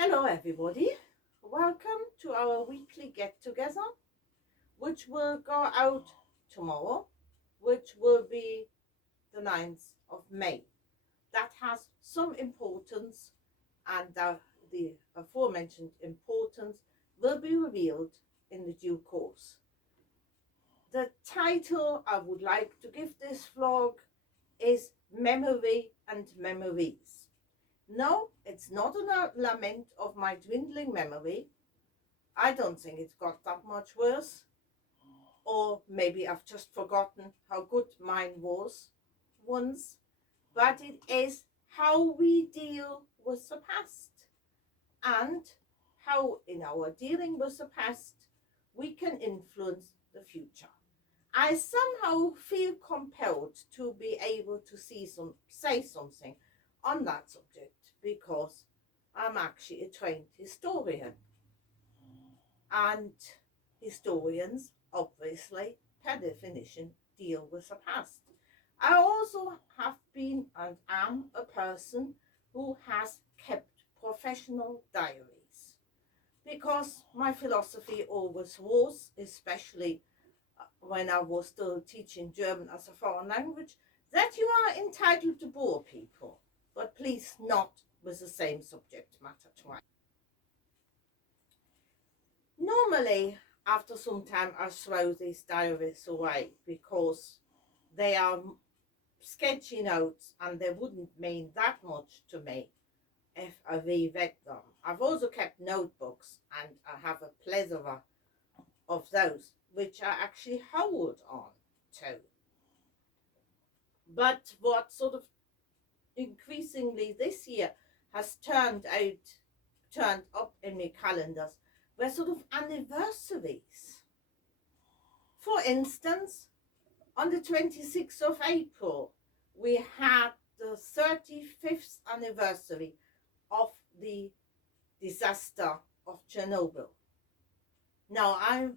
Hello everybody, welcome to our weekly get-together, which will go out tomorrow, which will be the 9th of May. That has some importance, and the aforementioned importance will be revealed in the due course. The title I would like to give this vlog is Memory and Memories. No, it's not a lament of my dwindling memory. I don't think it's got that much worse. Or maybe I've just forgotten how good mine was once. But it is how we deal with the past, and how in our dealing with the past we can influence the future. I somehow feel compelled to be able to say something on that subject because I'm actually a trained historian, and historians obviously, per definition, deal with the past. I also have been and am a person who has kept professional diaries because my philosophy always was, especially when I was still teaching German as a foreign language, that you are entitled to bore people, but please not with the same subject matter twice. Normally, after some time, I throw these diaries away because they are sketchy notes and they wouldn't mean that much to me if I reread them. I've also kept notebooks, and I have a plethora of those which I actually hold on to. But what sort of increasingly this year has turned up in my calendars were sort of anniversaries. For instance, on the 26th of April, we had the 35th anniversary of the disaster of Chernobyl. Now, I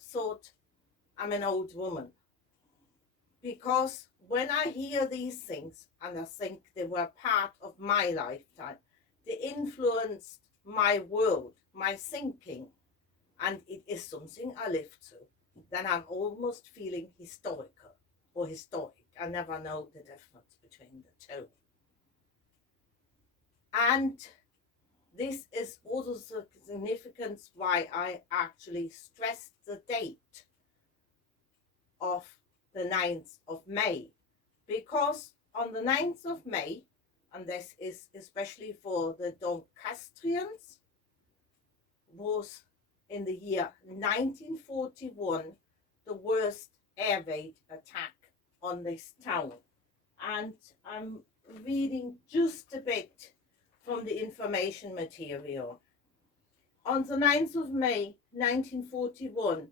thought I'm an old woman because when I hear these things and I think they were part of my lifetime, they influenced my world, my thinking, and it is something I lived through, then I'm almost feeling historical or historic. I never know the difference between the two. And this is also the significance why I actually stressed the date of the 9th of May, because on the 9th of May, and this is especially for the Doncastrians, was in the year 1941 the worst air raid attack on this town. And I'm reading just a bit from the information material. On the 9th of May 1941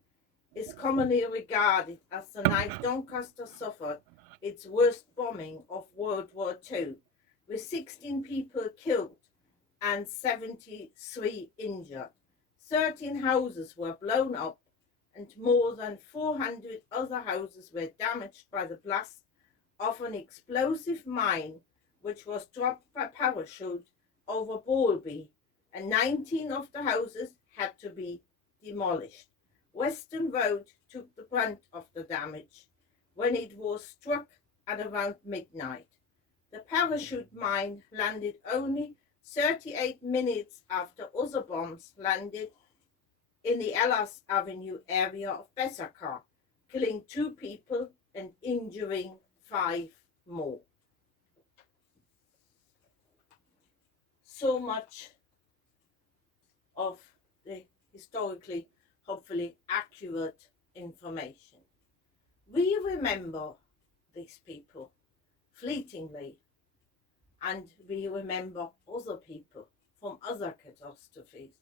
is commonly regarded as the night Doncaster suffered its worst bombing of World War II, with 16 people killed and 73 injured. 13 houses were blown up and more than 400 other houses were damaged by the blast of an explosive mine which was dropped by parachute over Bowlby, and 19 of the houses had to be demolished. Western Road took the brunt of the damage when it was struck at around midnight. The parachute mine landed only 38 minutes after other bombs landed in the Ellis Avenue area of Bessacar, killing 2 people and injuring 5 more. So much of the historically, hopefully accurate information. We remember these people fleetingly, and we remember other people from other catastrophes.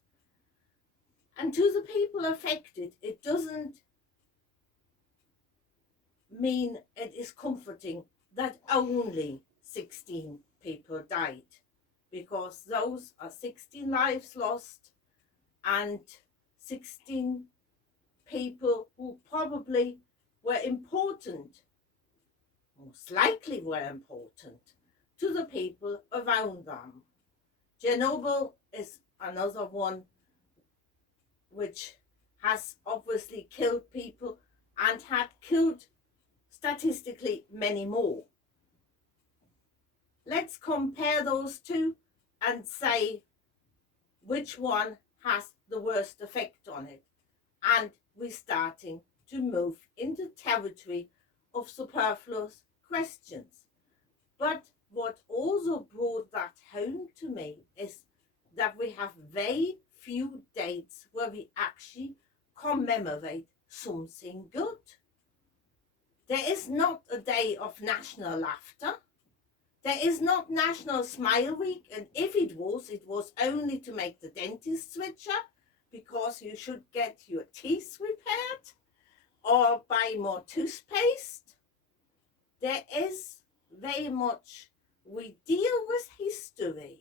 And to the people affected, it doesn't mean it is comforting that only 16 people died, because those are 16 lives lost and 16 people who probably were important, most likely were important, to the people around them. Chernobyl is another one which has obviously killed people and had killed statistically many more. Let's compare those two and say which one has the worst effect on it. And we're starting to move into territory of superfluous questions. But what also brought that home to me is that we have very few dates where we actually commemorate something good. There is not a day of national laughter. There is not National Smile Week, and if it was only to make the dentist switcher because you should get your teeth repaired or buy more toothpaste. There is very much, we deal with history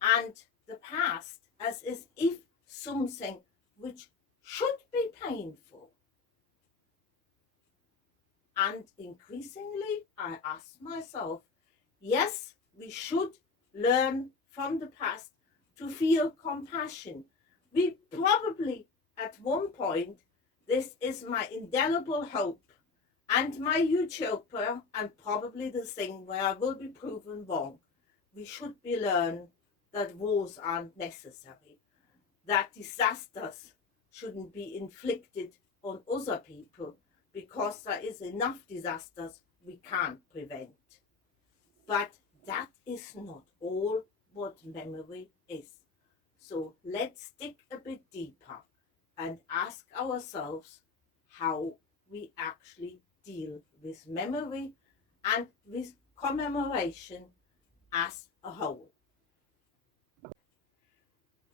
and the past as if something which should be painful. And increasingly, I ask myself, yes, we should learn from the past to feel compassion. We probably, at one point, this is my indelible hope and my utopia, and probably the thing where I will be proven wrong. We should be learn that wars aren't necessary, that disasters shouldn't be inflicted on other people, because there is enough disasters we can't prevent. But that is not all what memory is. So let's dig a bit deeper and ask ourselves how we actually deal with memory and with commemoration as a whole.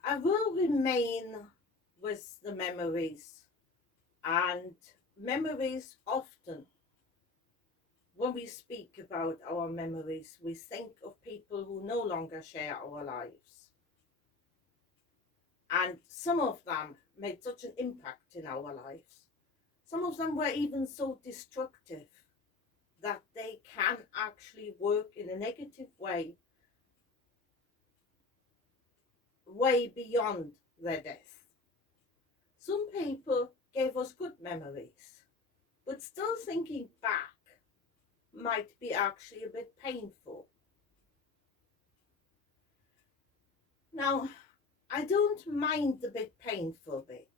I will remain with the memories, and memories often, when we speak about our memories, we think of people who no longer share our lives. And some of them made such an impact in our lives. Some of them were even so destructive that they can actually work in a negative way, way beyond their death. Some people gave us good memories, but still thinking back might be actually a bit painful. Now, I don't mind the bit painful bit,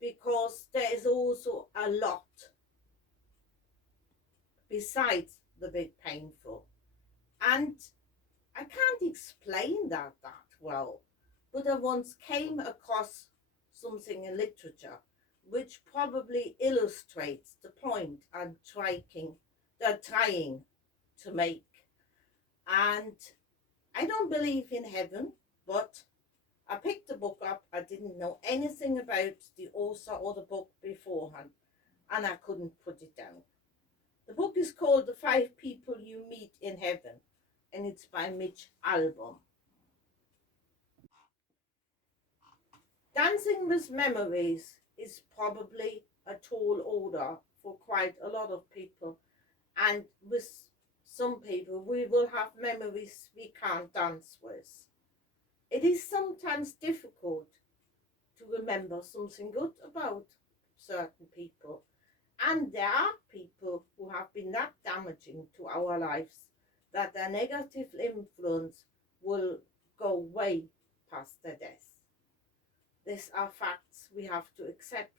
because there is also a lot besides the bit painful. And I can't explain that well, but I once came across something in literature which probably illustrates the point I'm trying to make. And I don't believe in heaven, but I picked the book up. I didn't know anything about the author or the book beforehand, and I couldn't put it down. The book is called The 5 People You Meet in Heaven, and it's by Mitch Albom. Dancing with Memories is probably a tall order for quite a lot of people, and with some people we will have memories we can't dance with. It is sometimes difficult to remember something good about certain people, and there are people who have been that damaging to our lives that their negative influence will go way past their death. These are facts we have to accept.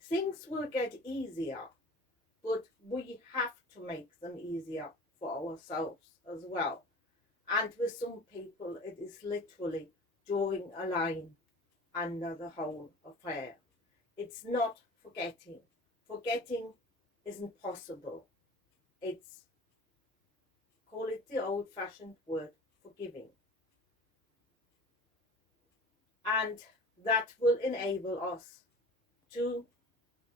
Things will get easier, but we have to make them easier for ourselves as well. And with some people, it is literally drawing a line under the whole affair. It's not forgetting. Forgetting isn't possible. It's, call it the old-fashioned word, forgiving. And that will enable us to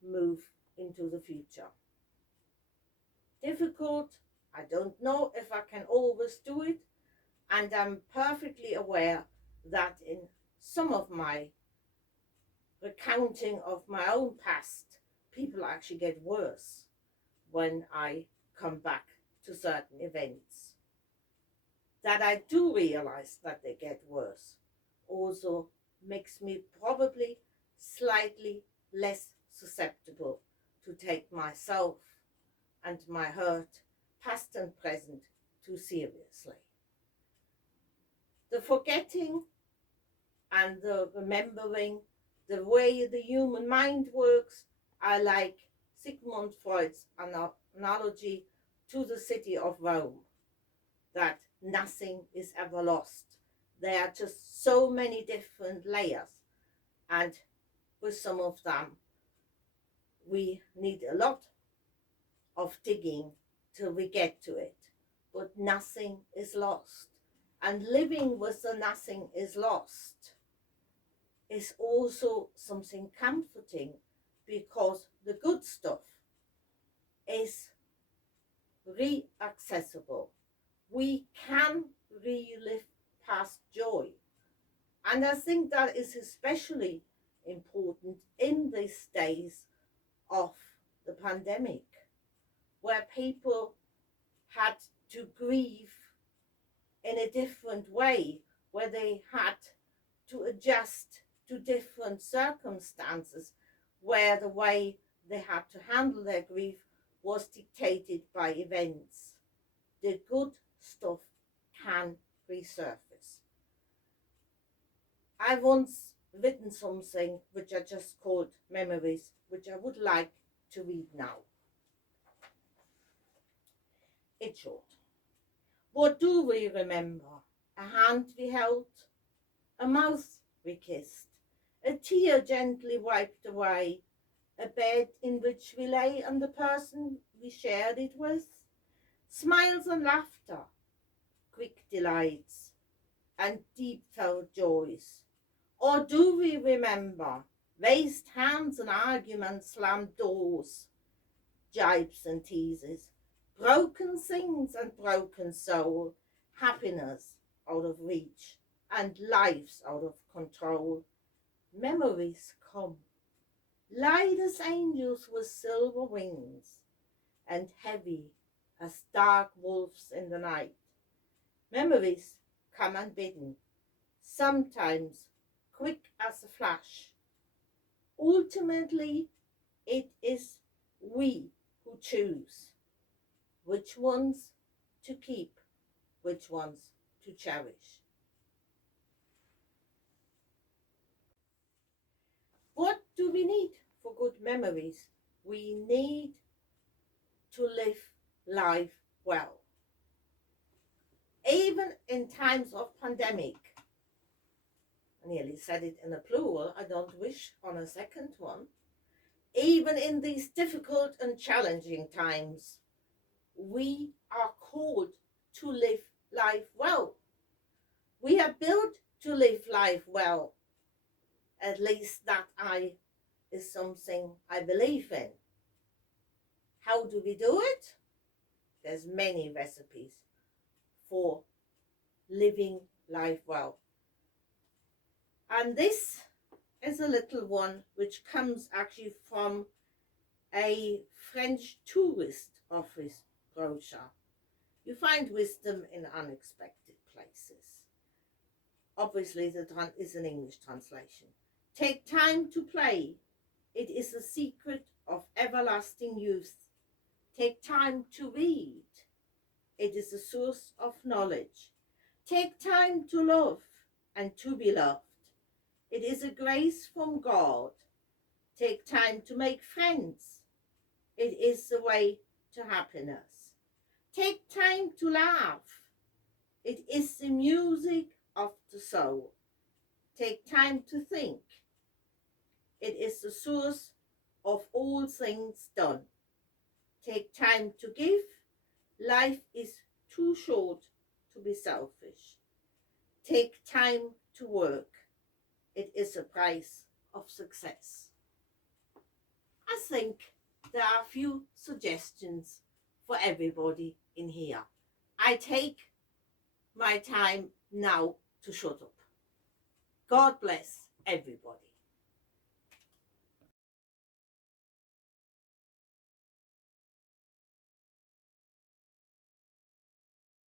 move into the future. Difficult, I don't know if I can always do it, and I'm perfectly aware that in some of my recounting of my own past, people actually get worse when I come back to certain events. that I do realize that they get worse also makes me probably slightly less susceptible to take myself and my hurt, past and present, too seriously. The forgetting and the remembering, the way the human mind works, I like Sigmund Freud's analogy to the city of Rome, that nothing is ever lost. There are just so many different layers, and with some of them, we need a lot of digging till we get to it. But nothing is lost. And living with the nothing is lost is also something comforting, because the good stuff is re-accessible. We can relive past joy. And I think that is especially important in these days of the pandemic, where people had to grieve in a different way, where they had to adjust to different circumstances, where the way they had to handle their grief was dictated by events. The good stuff can resurface. I once written something which I just called Memories, which I would like to read now. It's short. What do we remember? A hand we held, a mouth we kissed, a tear gently wiped away, a bed in which we lay and the person we shared it with, smiles and laughter, quick delights, and deep felt joys. Or do we remember raised hands and arguments, slammed doors, jibes and teases, broken things and broken soul, happiness out of reach and lives out of control? Memories come, light as angels with silver wings, and heavy as dark wolves in the night. Memories come unbidden, sometimes quick as a flash. Ultimately, it is we who choose which ones to keep, which ones to cherish. What do we need for good memories? We need to live life well. Even in times of pandemic, I nearly said it in a plural, I don't wish on a second one. Even in these difficult and challenging times, we are called to live life well. We are built to live life well. At least that is something I believe in. How do we do it? There's many recipes for living life well. And this is a little one which comes actually from a French tourist office brochure. You find wisdom in unexpected places. Obviously, is an English translation. Take time to play. It is the secret of everlasting youth. Take time to read. It is a source of knowledge. Take time to love and to be loved. It is a grace from God. Take time to make friends. It is the way to happiness. Take time to laugh. It is the music of the soul. Take time to think. It is the source of all things done. Take time to give. Life is too short to be selfish. Take time to work. It is a price of success. I think there are a few suggestions for everybody in here. I take my time now to shut up. God bless everybody.